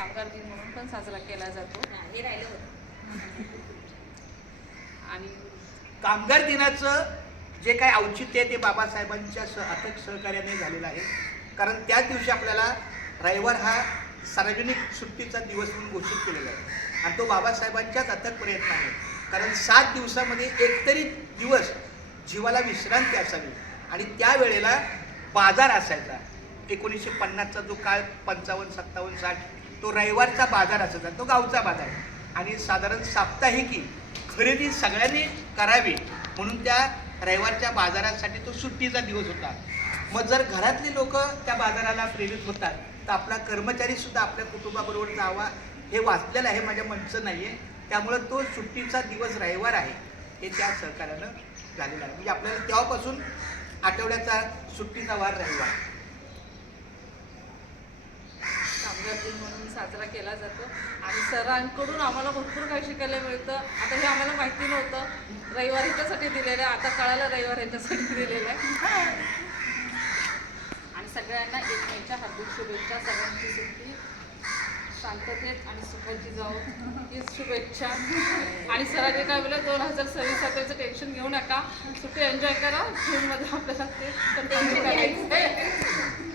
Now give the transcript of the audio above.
कामगार दिन म्हणून पण साजरा केला जातो. हे राहिलं होतं. आणि कामगार दिनाचं जे काही औचित्य आहे ते बाबासाहेबांच्या अथक सहकार्याने झालेलं आहे. कारण त्याच दिवशी आपल्याला रविवार हा सार्वजनिक सुट्टीचा दिवस म्हणून घोषित केलेला आहे आणि तो बाबासाहेबांच्याच अथक प्रयत्न आहे. कारण 7 दिवसामध्ये एकतरी दिवस जीवाला विश्रांती असावी आणि त्यावेळेला बाजार असायचा. 1950चा जो काळ 55, 57, 60 तो रविवारचा बाजार असायचा, तो गावचा बाजार आणि साधारण साप्ताहिकी खरेदी सगळ्यांनी करावी म्हणून त्या रविवारच्या बाजारासाठी तो सुट्टीचा दिवस होता. मग जर घरातली लोक त्या बाजाराला प्रेरित होतात तर आपला कर्मचारी सुद्धा आपल्या कुटुंबाबरोबर जावा हे वाचलेलं आहे, माझ्या मनचं नाही आहे. त्यामुळं तो सुट्टीचा दिवस रविवार आहे हे त्या सहकार्यानं झालेलं आहे. म्हणजे आपल्याला तेव्हापासून आठवड्याचा सुट्टीचा वार रविवार कामगार दिन म्हणून साजरा केला जातो आणि सरांकडून आम्हाला भरपूर काही शिकायला मिळतं. आता हे आम्हाला माहिती नव्हतं, रविवार ह्याच्यासाठी दिलेलं आहे, आता कळालं रविवार ह्याच्यासाठी दिलेलं आहे. आणि सगळ्यांना एकमेकांच्या हार्दिक शुभेच्छा. सगळ्यांची सुट्टी शांततेत आणि सुखाची जावं ही शुभेच्छा. आणि सरांनी काय बोललं, 2026 टेन्शन घेऊ नका, सुट्टी एन्जॉय करा. जूनमध्ये आपल्याला ते टेन्शन